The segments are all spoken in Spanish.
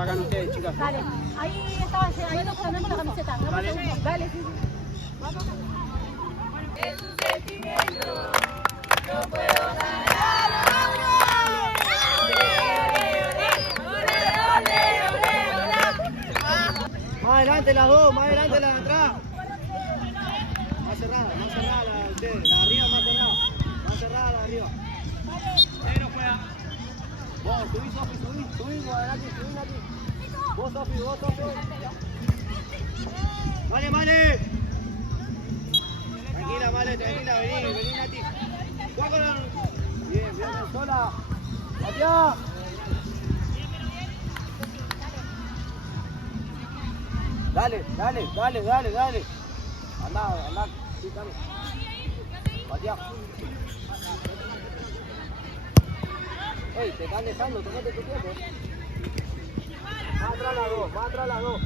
pagan ustedes, chicas. Dale, ahí estaban llegando también con la camiseta. Dale. Dale, sí, sí. Es un sentimiento, no puedo ganar. Más adelante las dos, más adelante las de atrás. Más cerrada la de ustedes. La de arriba más cerrada. Más cerrada la de arriba. Vos, subí, Sofi, subí, vos adelante, subí, Nati. Vos, Sofi. Vale. Tranquila, vení, Nati. Juega con la... Bien, sola. Allá. Dale. Anda, sí, dale. Allá. Ey, te están dejando, tomate tu tiempo. Más atrás las dos.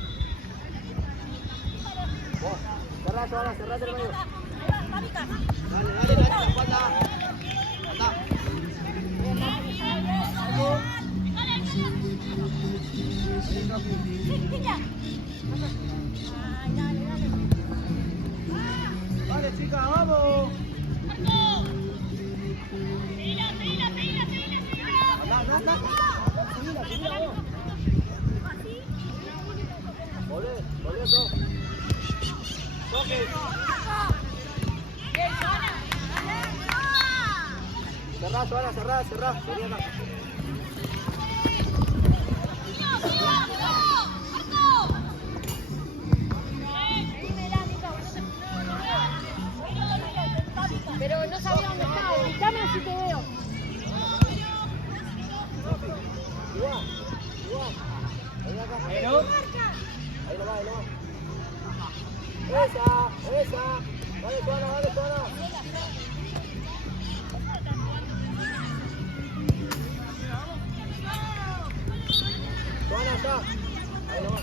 Vos, cerrate el medio. Dale, la espalda. Anda. Dale, chicas, vamos. Anda. Subila vos. Volé todo. Toque. Cerrá. Vení acá. Pero no sabía dónde estaba. Gritame si te veo. Igual. Vení acá. Ahí no va. Esa. Dale, Juana. Juana, allá. Ahí no va.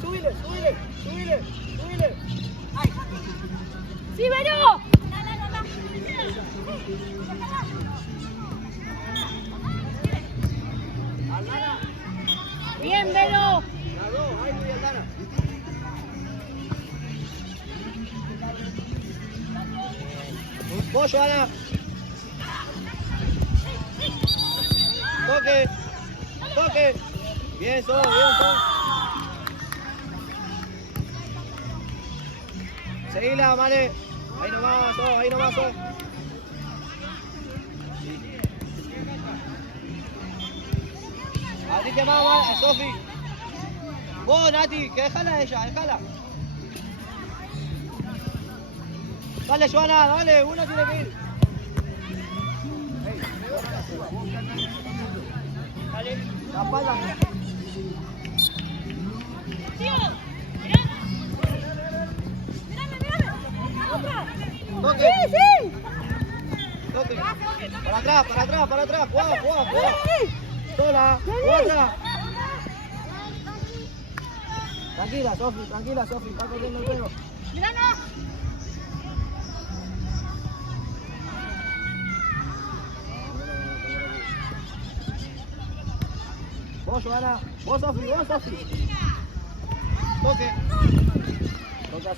Subile. ¡Sí, Vero! Aldana. Bien, Vero. Las dos, ahí voy, Aldana. Vos, Joana. Toque. Bien, Sol. Seguila, vale. Ahí nomás, Sol. Así que más, Sofi. Vos, Nati, que déjala a ella, Dale, Joana, dale, uno tiene que ir. Dale, la espalda. Toque. Sí. Toque. Para atrás. Juega. Sola. Juega. Tranquila, Sofi. Está corriendo el pelo. Mirana. Vos, Joana. Vos, Sofi. Toque,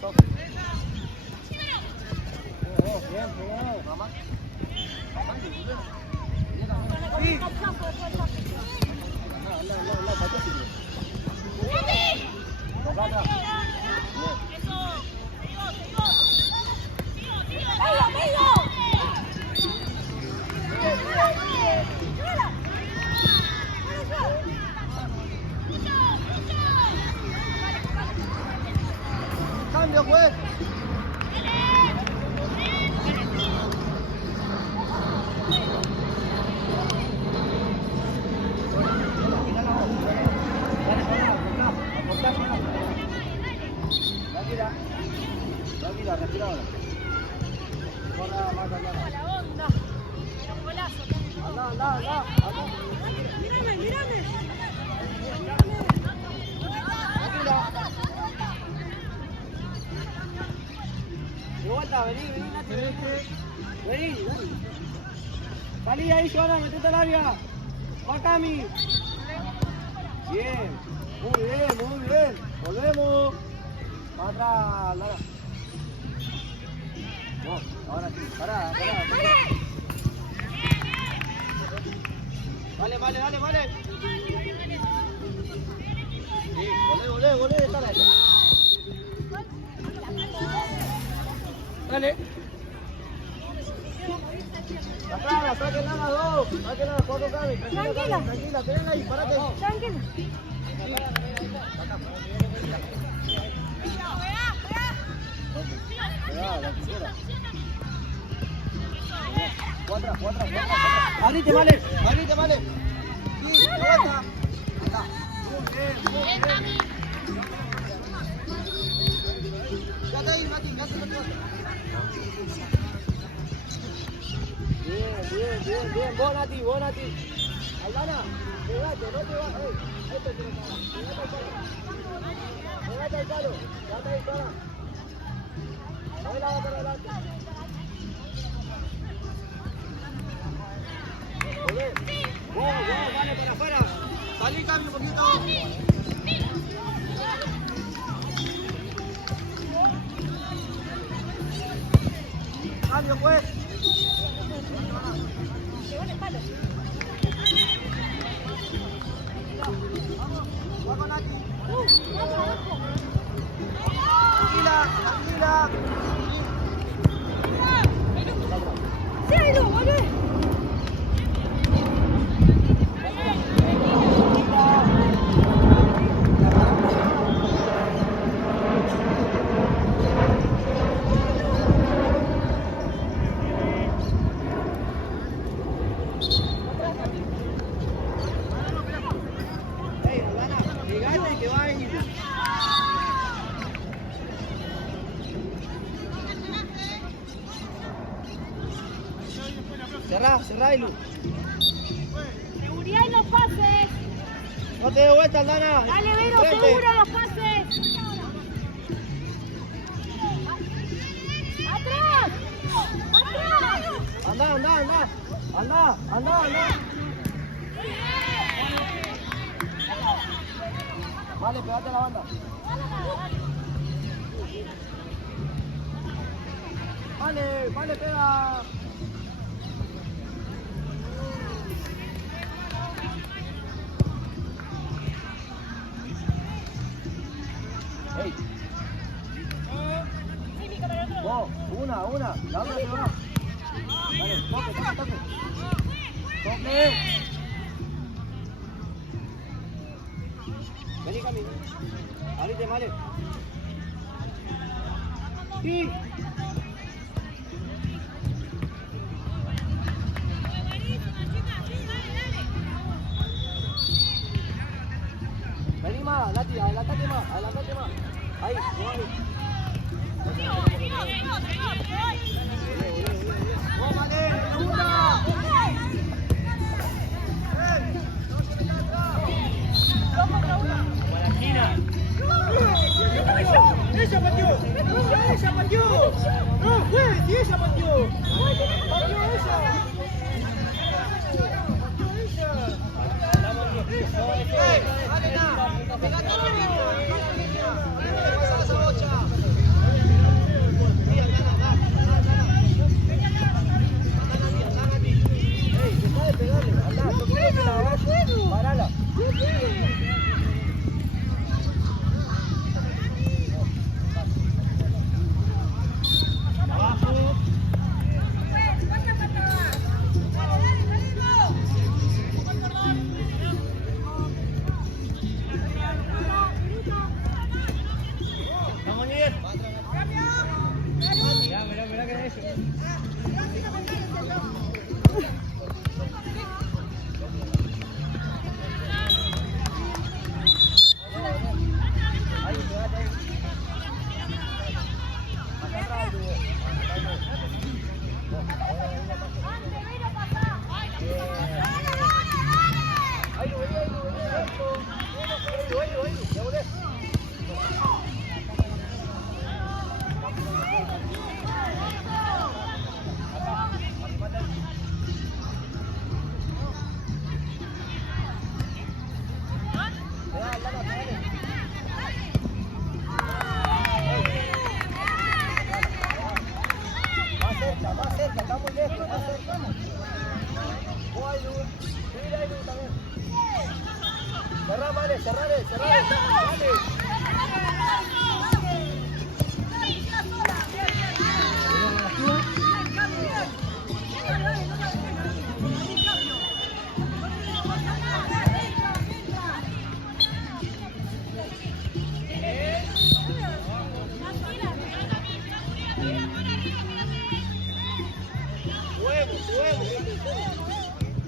Sofi. Bien, mamá. Sí. Cambio, pues. Tranquila, respira ahora. Corra más allá. La onda. Un golazo. Anda. Mírame. Tranquila. De vuelta, vení, Nati. Vení. Salí ahí, Joana, metete al área. Va Cami. Bien, muy bien, muy bien. Volvemos. Más atrás, Lara. Vos, ahora sí, pará. Vale. Sí, volé, está la esa. Dale. Atrás, sáquenla las dos. Sáquenla las cuatro cabezas. Tranquila, tenela ahí, parate. Tranquila. La tijera. Cuatro. Abrite, vale. Sí, aguanta. Acá. Muy bien. Quédate ahí, Mati, Bien. Vos, Nati. Aldana, pegate, no te vas. Esto te lo pagas. Pegate al palo. Quédate ahí, para. Ahí la va para adelante. Volvé. Vos, dale para afuera. Salí, cambio un poquito. Cambio, pues. Vamos, Nati. Tranquila. Sí, no, volvé. Cerrá, Ilu. Seguridad en los pases. No te dé vuelta, Aldana. Dale, Vero, seguro los pases. ¡Atrás! Anda. Vale, pegate a la banda. Vale, pega. Hey. Vos, una, la otra se va. Dale, toque. Toque. Vení, Cami. Abrite, vale. Sí. Vení más, Nati, adelantate más. Ahí, ¡vamos, vale! ¡Una! Guaraquina. ¡Ella pateó! ¡No, fue! ¡Sí, ella pateó! ¡Pateó ella! ¡Vale, nada! ¡Pegate a la línea! ¿Qué pasa a esa bocha? Mira, Dana. ¡Ey, deja de pegarle! ¡Andá! ¡Parala! Abajo. Vamos, Miguel. Mirá que es eso. Cerrá, vale, cerrale. Dale.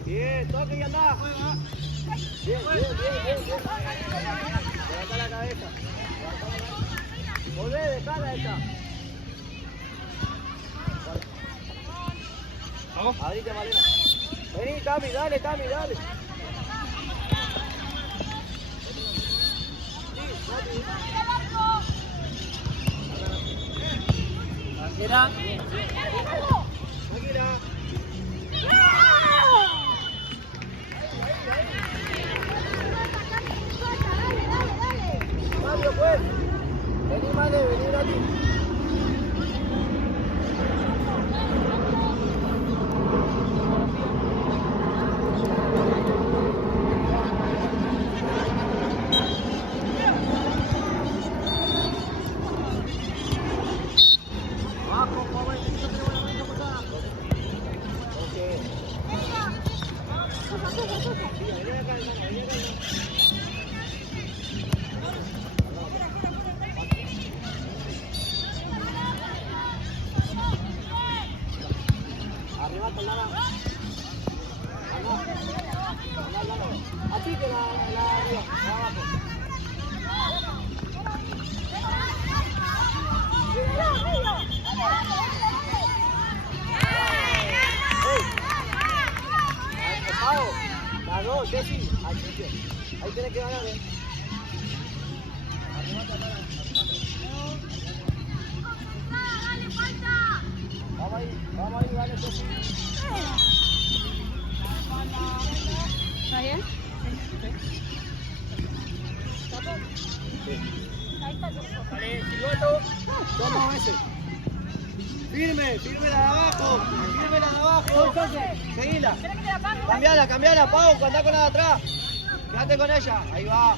Bien, toque y anda. Bien. Levanta la cabeza. Volvé, dejala esa. Vamos. Abrite, Malena. Vení, Cami, dale. Tranquila. Mario, pues. Vení, Male, vení gratis. Así que la arriba, abajo. Las dos, Jessy, al sitio. Ahí tenés que ganar, Vamos ahí, dale, Jessy. ¿Está bien? Dale, silueto. Toma ese. Firme la de abajo. Seguila. Cambiala, Pau, andá con la de atrás. Quédate con ella. Ahí va.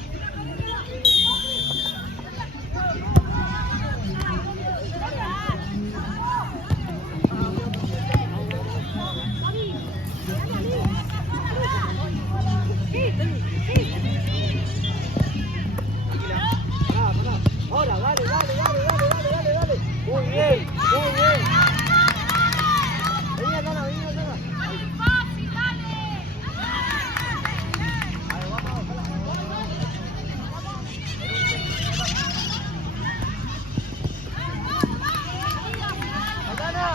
Ahora, dale. Muy bien. Vení acá. Andana,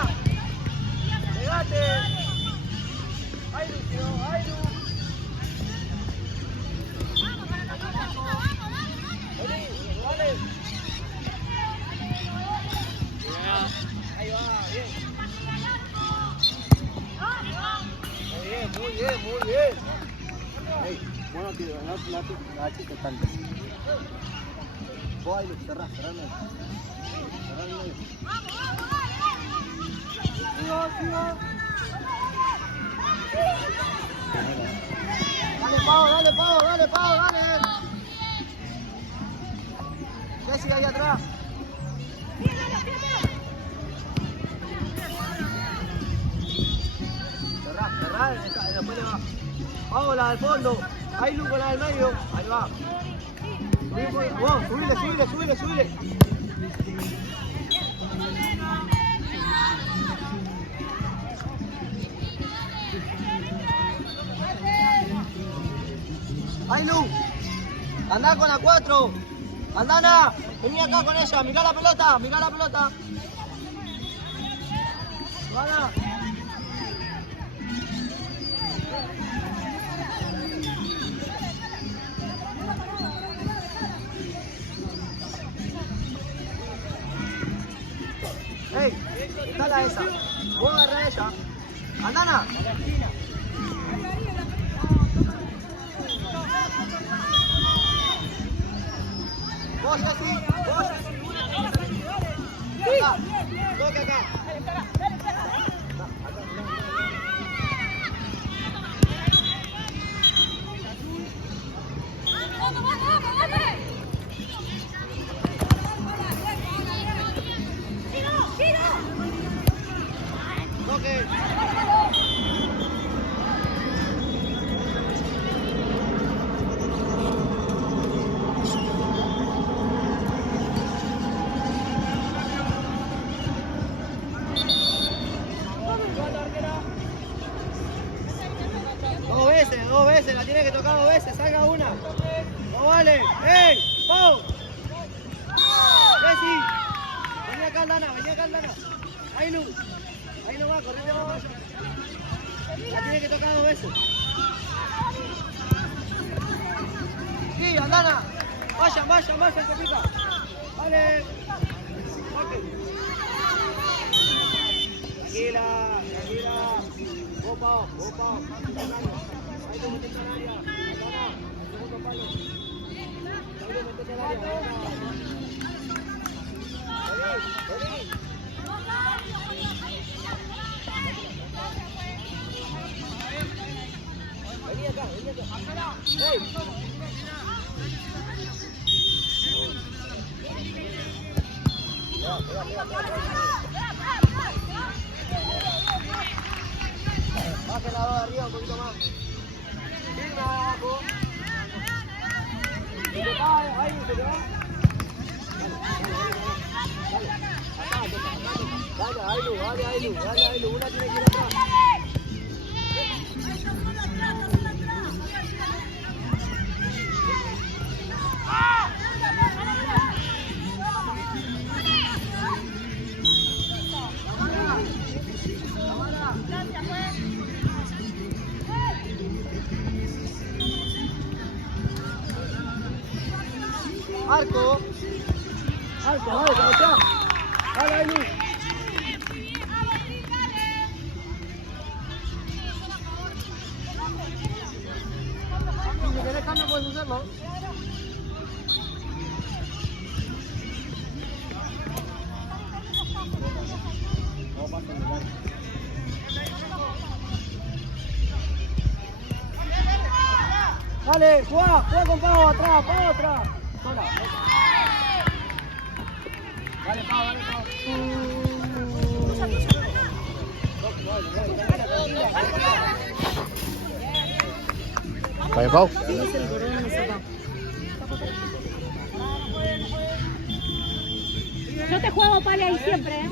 pegate. Ay, Lucio. Vení, dale. Ahí va, bien. Muy bien. Ey, bueno, tío, la chica tanto. Vos ahí, cerrá el medio. Sigo. Dale, Pau. Jessy ahí atrás. Cerrá, después le va. Vamos, la del fondo. Ahí Luco, la del medio. Ahí va. Subile. Ahí Lu. Andá con la 4. Andana. Vení acá con ella. Mirá la pelota. Ana. ¡Ey! Dejala esa. Vos agarrá a ella. ¡Andana! Vos, Jessy. Acá. Toque acá. Lu. Ahí no va, correte más. La tiene que tocar 2 veces. Sí, Andana. Vayan, que pica. Vale. Tranquila. Opa. Ahí te metes al área. Andana. Segundo palo. Ahí te metes al área. Vení. Vení acá. ¡Hey! Baje la 2 de arriba un poquito más. Firme abajo. Se te va, ahí se te va. Dale, Ailu, una tiene que ir atrás. Arco, vale, cabeza. Dale, Ailu. Si querés cambio puedes hacerlo. Dale, juega con Pau atrás. Sola. Dale, Pau. Vaya, Pau. Yo te juego pale ahí siempre, ¿eh?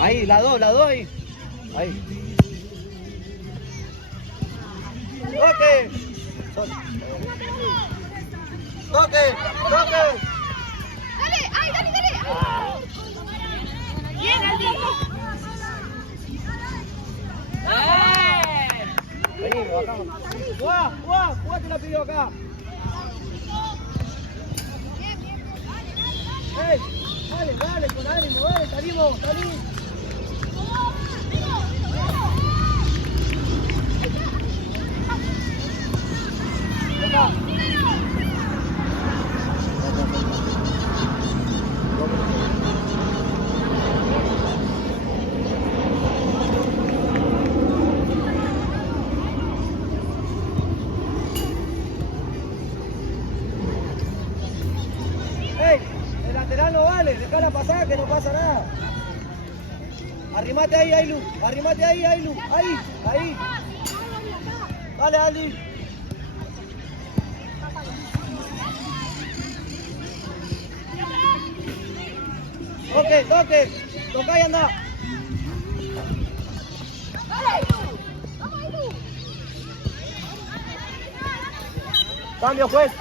Ahí, la 2 ahí. Ahí. ¡Toque! Dale. Bien, Aldi. Vení, acá. Jugá, te la pidió acá. ¡Ey! Dale, con ánimo, salimos. Acá. ¡Ey! El lateral no vale, dejala pasar que no pasa nada. Arrimate ahí, Ailu. Ahí. Dale, Ali. Toque. Toca y anda. Cambio, juez.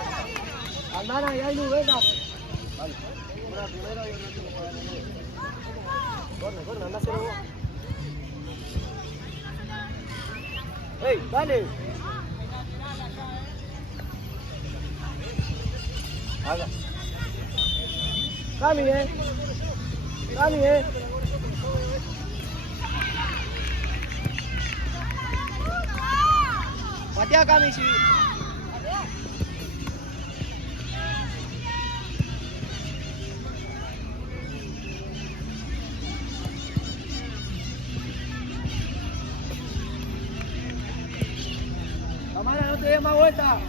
Andana y Ailu, venga. Vale. Una primera y una última para el medio. Corre, anda a hacerlo vos. ¡Ey, dale! Haga. Cami, Patea, Cami, sí. Tamara, no te des más vuelta.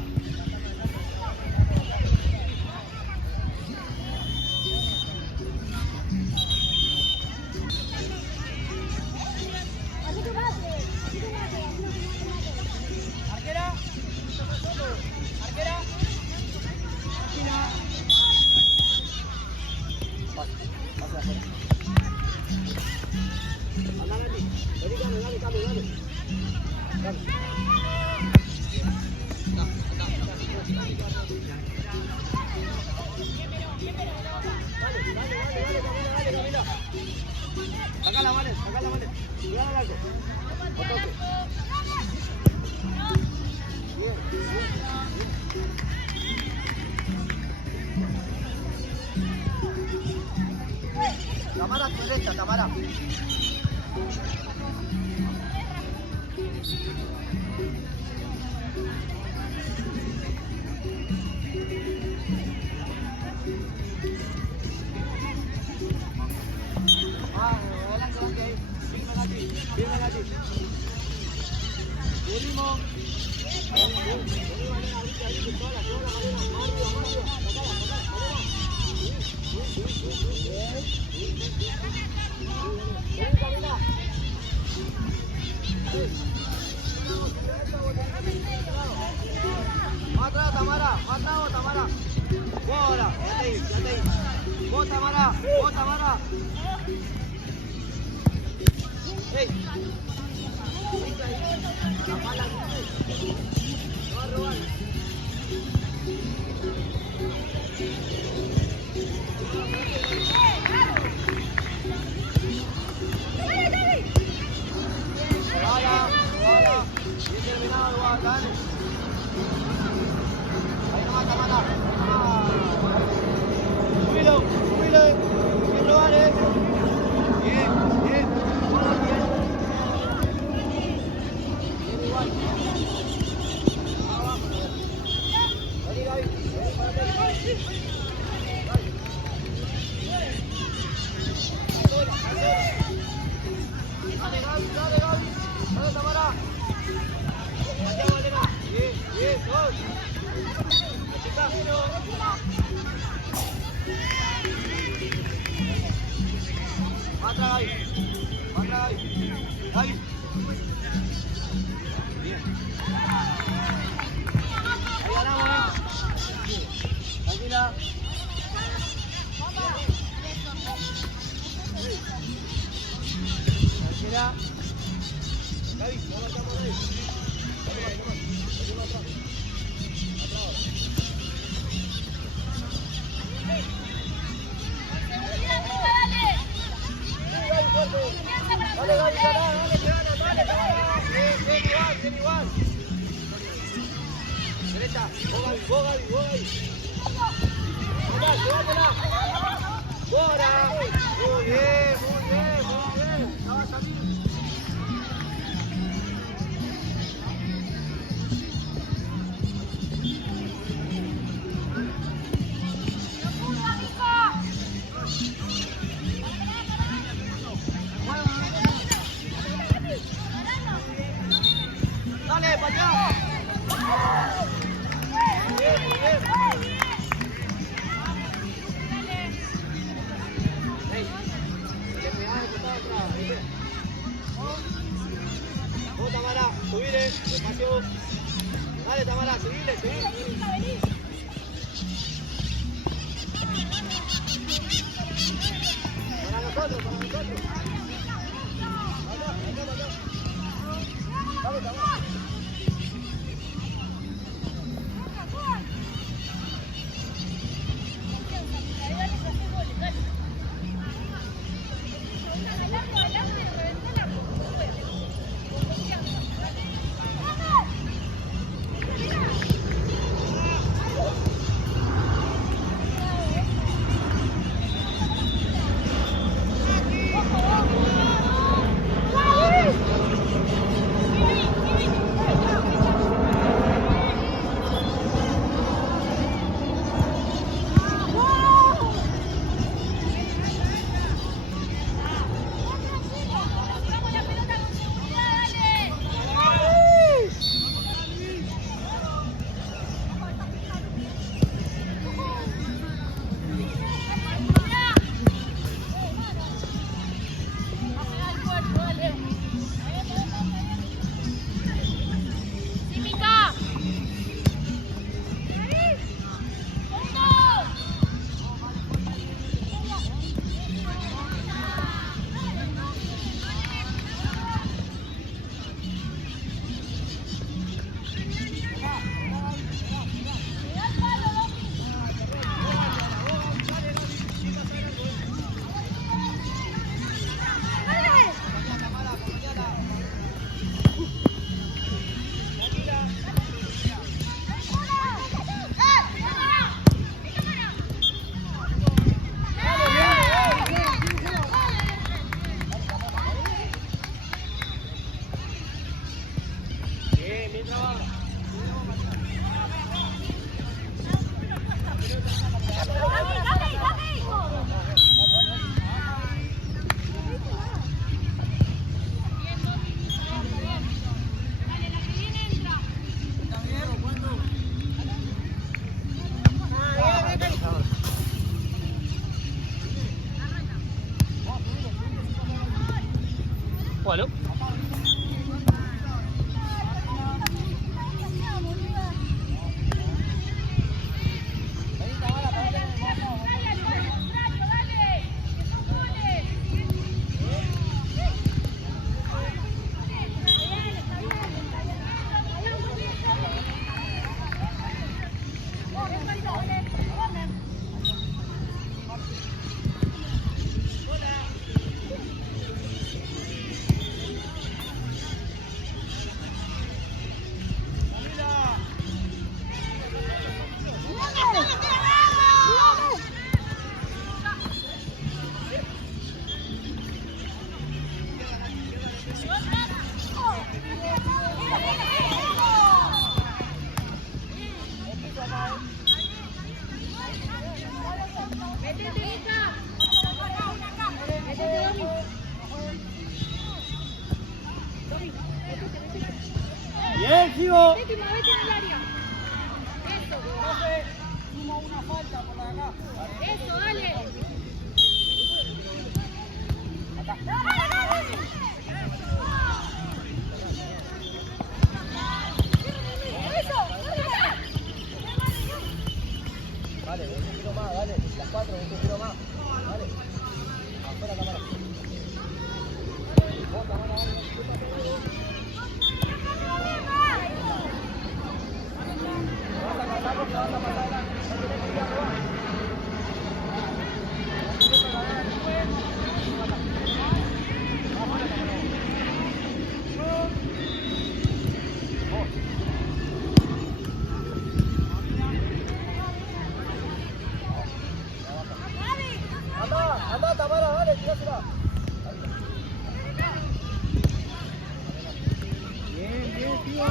Dale. Tamara, a tu derecha, Tamara. Adelante, adelante ahí. Firme Nati. Último. Más atrás, Tamara. Más atrás, vos, Tamara. Vos ahora. Quédate ahí. Vos, Tamara. Vos, Tamara. ¡Ey! La pala, no va a robar. Bala. Bien terminado, igual, dale. Ahí nomás, Tamara. Subilo. Sin robar, Bien. Dale, Tamara. Allá, Valera. Bien, gol. Achicá. Más atrás, Gaby. Bien. Ahí ganamos, Tranquila. Tranquila. Gaby, no marcamos ahí. Dale, Gaby, bien igual. Derecha, vos Gaby. Llévatela. Bora. Muy bien. Ya va a salir. Dale, para allá. Bien. Hey, le pegás el costado atrás, ¿viste? Vos, Tamara, subile, despacio. Dale, Tamara, subile. Para nosotros. Allá. Dale, Tamara. Bien, sigo. Vete, movete en el área. Eso, dale. Dale, ven un tiro más, dale. Las 4, ven un tiro más. Dale. Afuera cámara. Bota, mano, anda, Tamara, dale, tirásela. Bien, bien, tío.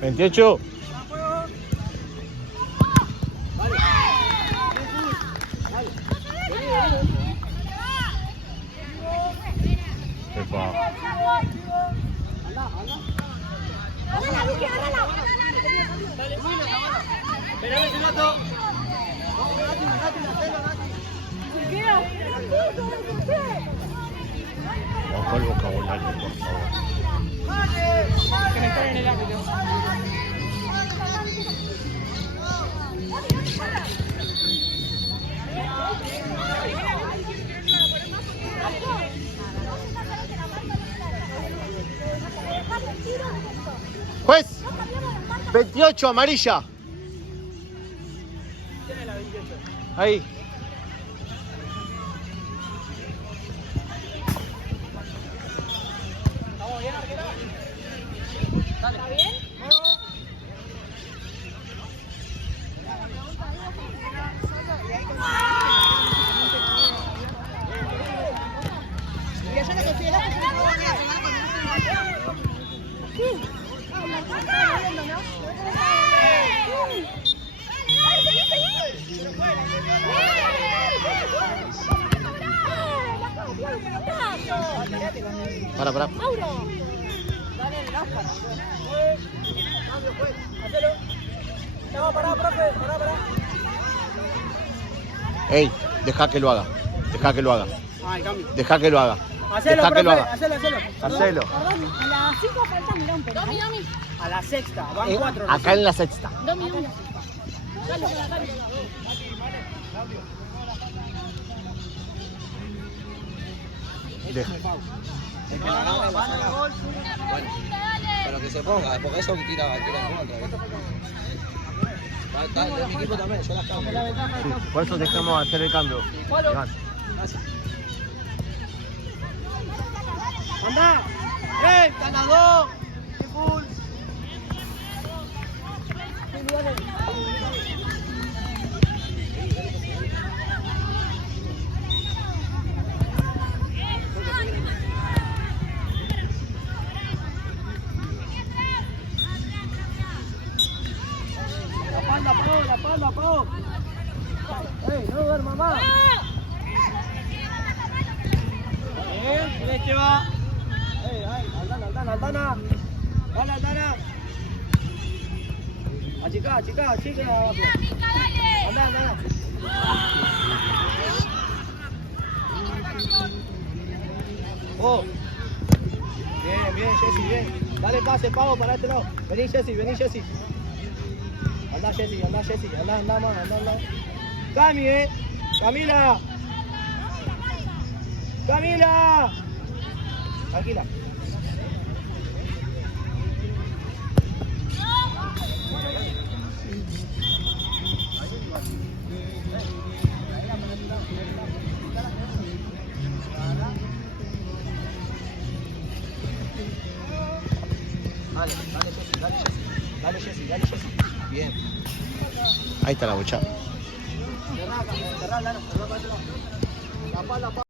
¿28? Epa. Esperame, Renato. Bajo el vocabulario, por favor. Que me entren en el ámbito. Juez, 28, amarilla. Ahí. ¿Está bien? Para. Mauro. No, pará, profe, pará. Ey, deja que lo haga. Deja que lo haga. Ah, el cambio. Deja que lo haga. Hacelo, Deja que lo profe, haga. hacelo. Hacelo. Perdón, a las 5 falta mirar un penal. Domi. A la sexta, van 4. Acá en la sexta. Domi. Dale, con la cara. Deja. Bueno, pero que se ponga, porque eso tira en contra. Está mi equipo también, yo las cambio. Sí, por eso dejamos hacer el cambio. Iván. ¡Anda! ¡Están las dos! ¡Qué full! La panda, Pau. ¡Ey, no duerma más! Bien, este va. Aldana. Dale, Aldana. Achica abajo. Aldana. Oh. Bien, Jessy, bien. Dale pase, Pau, para este lado. Vení, Jessy. Anda, Jessy. Anda más. Cami, Camila. Tranquila. Dale, Jessy. Bien. Ahí está la bocha. Cerrá, Lana, cerrá para otro lado. Tapá,